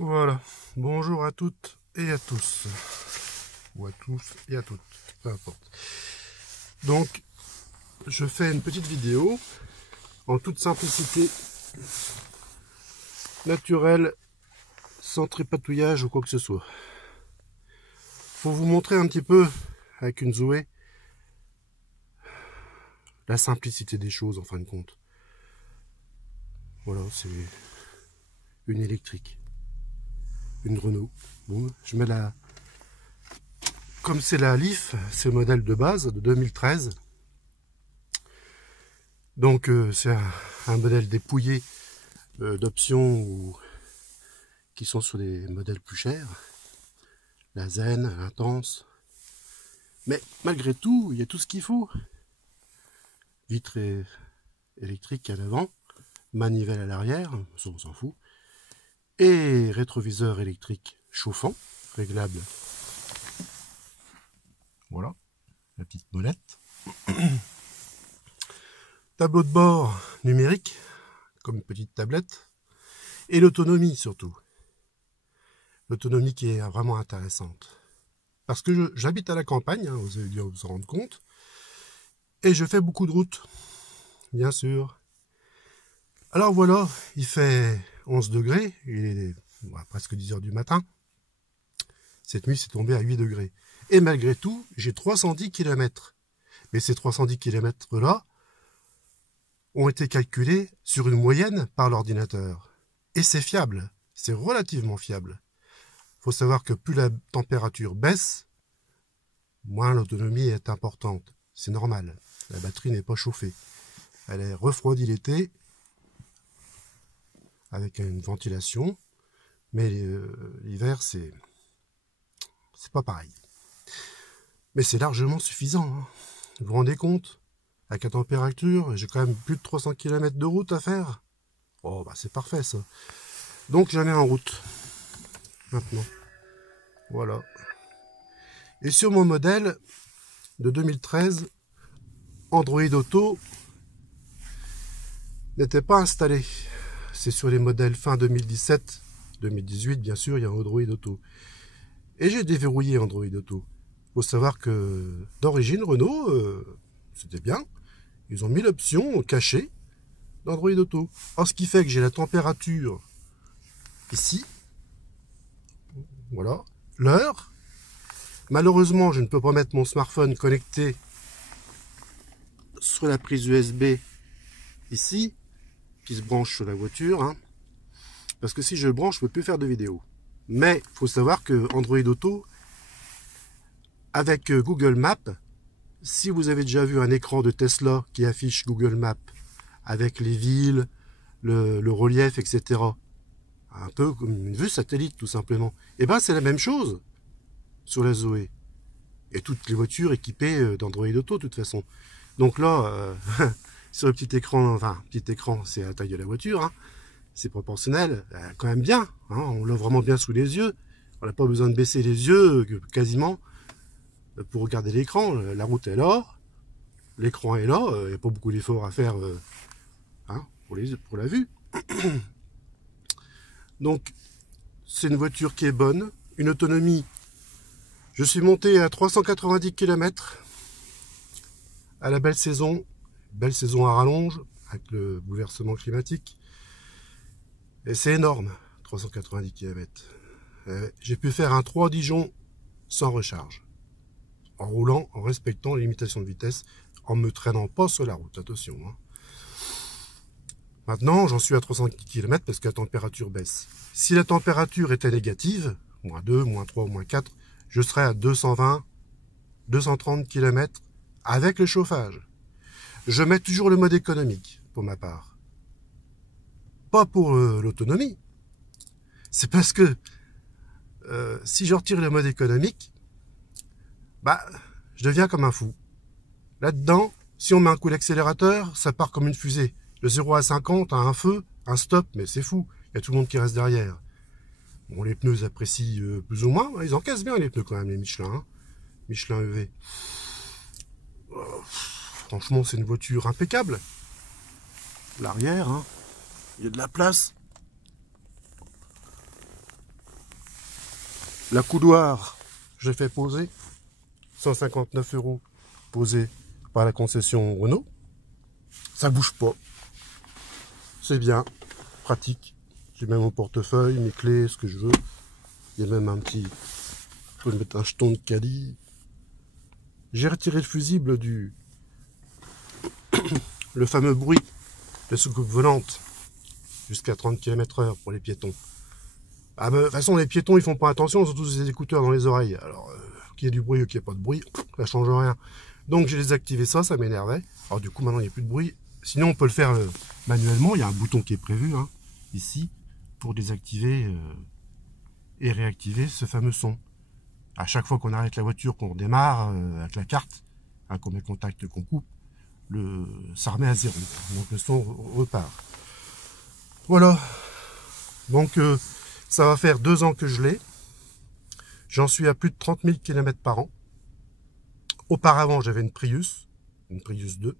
Voilà, bonjour à toutes et à tous, ou à tous et à toutes, peu importe. Donc, je fais une petite vidéo, en toute simplicité, naturelle, sans tripatouillage ou quoi que ce soit. Pour vous montrer un petit peu, avec une Zoé, la simplicité des choses en fin de compte. Voilà, c'est une électrique, une Renault. Bon, je mets la... Comme c'est la Leaf, c'est le modèle de base de 2013. Donc c'est un modèle dépouillé d'options qui sont sur des modèles plus chers. La Zen, l'Intense. Mais malgré tout, il y a tout ce qu'il faut. Vitre électrique à l'avant, manivelle à l'arrière, ça on s'en fout. Et rétroviseur électrique chauffant, réglable. Voilà, la petite molette. Tableau de bord numérique, comme une petite tablette. Et l'autonomie surtout. L'autonomie qui est vraiment intéressante. Parce que j'habite à la campagne, hein, vous avez dû vous en rendre compte. Et je fais beaucoup de routes, bien sûr. Alors voilà, il fait 11 degrés, il est presque 10 heures du matin. Cette nuit, c'est tombé à 8 degrés. Et malgré tout, j'ai 310 km. Mais ces 310 km-là ont été calculés sur une moyenne par l'ordinateur. Et c'est fiable, c'est relativement fiable. Il faut savoir que plus la température baisse, moins l'autonomie est importante. C'est normal, la batterie n'est pas chauffée. Elle est refroidie l'été, avec une ventilation, mais l'hiver, c'est pas pareil. Mais c'est largement suffisant, hein. Vous vous rendez compte? Avec la température, j'ai quand même plus de 300 km de route à faire. Oh, bah c'est parfait, ça. Donc, je la mets en route, maintenant. Voilà. Et sur mon modèle de 2013, Android Auto n'était pas installé. C'est sur les modèles fin 2017, 2018, bien sûr, il y a Android Auto. Et j'ai déverrouillé Android Auto. Il faut savoir que d'origine, Renault, c'était bien. Ils ont mis l'option cachée d'Android Auto. Alors, ce qui fait que j'ai la température ici. Voilà. L'heure. Malheureusement, je ne peux pas mettre mon smartphone connecté sur la prise USB ici, qui se branche sur la voiture. Hein. Parce que si je le branche, je ne peux plus faire de vidéo. Mais il faut savoir que Android Auto, avec Google Maps, si vous avez déjà vu un écran de Tesla qui affiche Google Maps, avec les villes, le relief, etc., un peu comme une vue satellite tout simplement, et bien c'est la même chose sur la Zoé. Et toutes les voitures équipées d'Android Auto de toute façon. Donc là, sur le petit écran, enfin, petit écran, c'est à la taille de la voiture, hein, c'est proportionnel, quand même bien, hein, on l'a vraiment bien sous les yeux, on n'a pas besoin de baisser les yeux quasiment pour regarder l'écran, la route est là, l'écran est là, il n'y a pas beaucoup d'efforts à faire hein, pour la vue. Donc, c'est une voiture qui est bonne, une autonomie. Je suis monté à 390 km à la belle saison à rallonge, avec le bouleversement climatique. Et c'est énorme, 390 km. J'ai pu faire un 3 Dijon sans recharge, en roulant, en respectant les limitations de vitesse, en me traînant pas sur la route, attention. Hein. Maintenant, j'en suis à 300 km parce que la température baisse. Si la température était négative, moins 2, moins 3, moins 4, je serais à 220, 230 km avec le chauffage. Je mets toujours le mode économique, pour ma part. Pas pour l'autonomie. C'est parce que si je retire le mode économique, bah, je deviens comme un fou. Là-dedans, si on met un coup d'accélérateur, ça part comme une fusée. De 0 à 50, à un feu, un stop, mais c'est fou. Il y a tout le monde qui reste derrière. Bon, les pneus apprécient plus ou moins. Ils encaissent bien les pneus quand même, les Michelin. Hein. Michelin EV. Franchement, c'est une voiture impeccable. L'arrière, hein. Il y a de la place. La coudoir, j'ai fait poser. 159 € posé par la concession Renault. Ça bouge pas. C'est bien. Pratique. J'ai même mon portefeuille, mes clés, ce que je veux. Il y a même un petit... Je peux mettre un jeton de caddie. J'ai retiré le fusible du... le fameux bruit de soucoupe volante. Jusqu'à 30 km/h pour les piétons. Ah ben, de toute façon, les piétons, ils font pas attention, ils ont tous des écouteurs dans les oreilles. Alors, qu'il y ait du bruit ou qu'il n'y ait pas de bruit, ça change rien. Donc, j'ai désactivé ça, ça m'énervait. Alors, du coup, maintenant, il n'y a plus de bruit. Sinon, on peut le faire manuellement. Il y a un bouton qui est prévu, hein, ici, pour désactiver et réactiver ce fameux son. À chaque fois qu'on arrête la voiture, qu'on redémarre avec la carte, hein, qu'on met contact, qu'on coupe, ça remet à 0. Donc, le son repart. Voilà. Donc, ça va faire 2 ans que je l'ai. J'en suis à plus de 30 000 km par an. Auparavant, j'avais une Prius 2.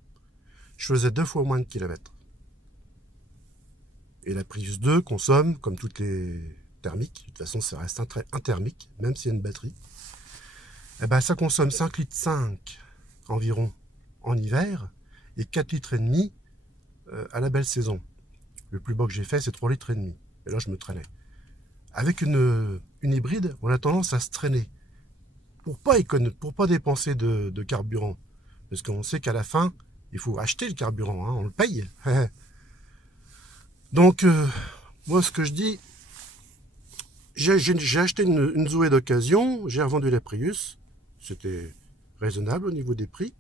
Je faisais 2 fois moins de kilomètres. Et la Prius 2 consomme, comme toutes les thermiques, de toute façon, ça reste un thermique, même s'il y a une batterie. Eh ben, ça consomme 5,5 litres environ en hiver et 4,5 litres à la belle saison. Le plus bas que j'ai fait, c'est 3,5 litres. Et là, je me traînais. Avec une hybride, on a tendance à se traîner pour pas dépenser de carburant. Parce qu'on sait qu'à la fin, il faut acheter le carburant, hein, on le paye. Donc, moi, ce que je dis, j'ai acheté une Zoé d'occasion, j'ai revendu la Prius, c'était raisonnable au niveau des prix.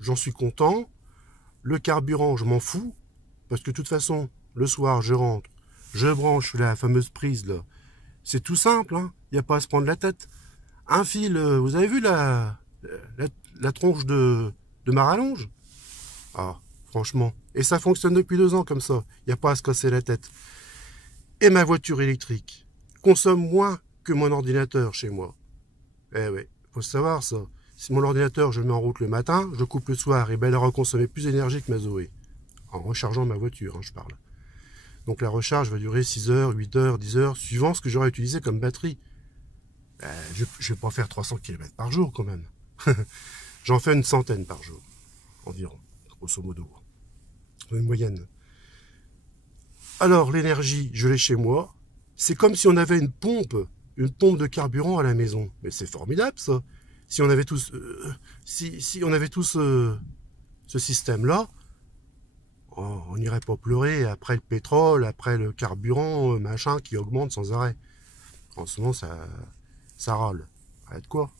J'en suis content. Le carburant, je m'en fous, parce que de toute façon, le soir, je rentre, je branche la fameuse prise là. C'est tout simple, hein. Il n'y a pas à se prendre la tête. Un fil, vous avez vu la tronche de ma rallonge? Ah, franchement. Et ça fonctionne depuis 2 ans comme ça. Il n'y a pas à se casser la tête. Et ma voiture électrique consomme moins que mon ordinateur chez moi. Eh oui, faut savoir ça. Si mon ordinateur, je le mets en route le matin, je le coupe le soir, et ben elle aura consommé plus d'énergie que ma Zoé. En rechargeant ma voiture, hein, je parle. Donc la recharge va durer 6 heures, 8 heures, 10 heures, suivant ce que j'aurai utilisé comme batterie. Je ne vais pas faire 300 km par jour quand même. J'en fais une centaine par jour, environ, grosso modo. Une moyenne. Alors l'énergie, je l'ai chez moi. C'est comme si on avait une pompe de carburant à la maison. Mais c'est formidable ça. Si on avait tous, si on avait tous ce système-là, on n'irait pas pleurer après le pétrole, après le carburant, machin, qui augmente sans arrêt. En ce moment, ça râle. Arrête quoi.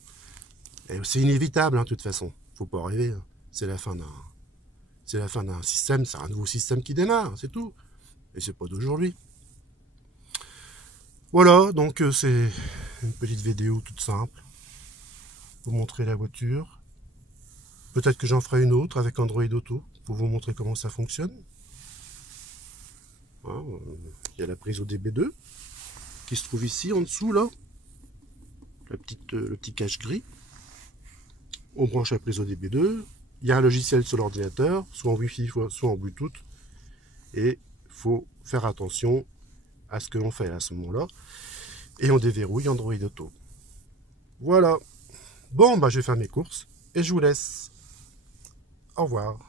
C'est inévitable, hein, de toute façon. Faut pas rêver. Hein. C'est la fin d'un système, c'est un nouveau système qui démarre, c'est tout. Et c'est pas d'aujourd'hui. Voilà, donc c'est une petite vidéo toute simple. Pour montrer la voiture. Peut-être que j'en ferai une autre avec Android Auto pour vous montrer comment ça fonctionne. Hein, il y a la prise ODB2 qui se trouve ici en dessous là. Le petit cache gris. On branche la prise ODB2. Il y a un logiciel sur l'ordinateur, soit en Wi-Fi, soit en Bluetooth. Et il faut faire attention à ce que l'on fait à ce moment-là. Et on déverrouille Android Auto. Voilà. Bon, bah, je vais faire mes courses et je vous laisse. Au revoir.